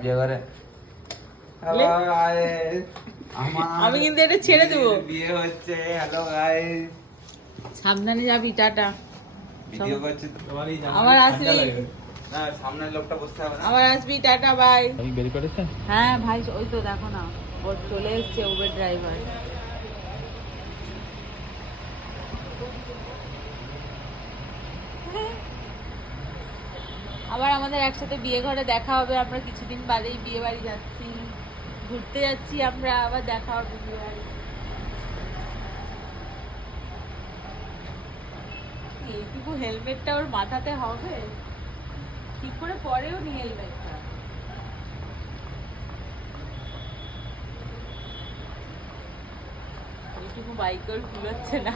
বিয়ে করে আমি কিন্তু এটা ছেড়ে দেবো। বিয়ে হচ্ছে। হ্যালো গাইস, সাবধানে যাবি, টাটা। ভিডিও করছি তো। আবার আসবি, না সামনের লোকটা বসতে হবে না। আবার আসবি, টাটা বাই। আমি বের করেছে। হ্যাঁ ভাই, ওই তো দেখো না, ওর চলে এসছে উবের ড্রাইভার। আবার আমাদের একসাথে বিয়ে ঘরে দেখা হবে। আমরা কিছুদিন বাদেই বিয়ে বাড়ি যাচ্ছি, ঘুরতে যাচ্ছি আমরা, আবার দেখা হবে বিয়ে বাড়ি। এইটুকু হেলমেটটা ওর মাথাতে হবে? ঠিক করে পরেও নি হেলমেটটা। এইটুকু বাইক ওর ভুল হচ্ছে না।